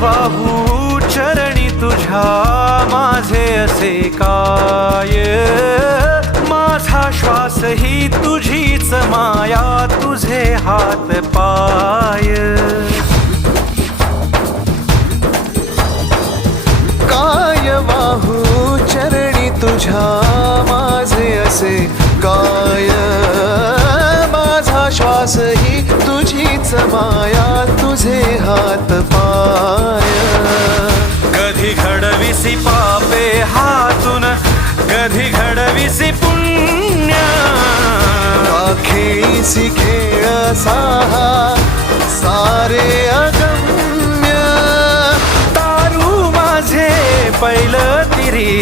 वाहू चरणी तुझ्या माझे असे काय, माझा श्वास ही तुझीच माया, तुझे हात पाय. काय वाहू चरणी तुझ्या माझे असे काय, माझा श्वास ही तुझीच माया, तुझे हात पाय. कधी घडविसी पापे हातून, कधी घडविसी पुण्य, खेळीसी खेळ साहा सारे अगम्य. तारू माझे पैल तिरी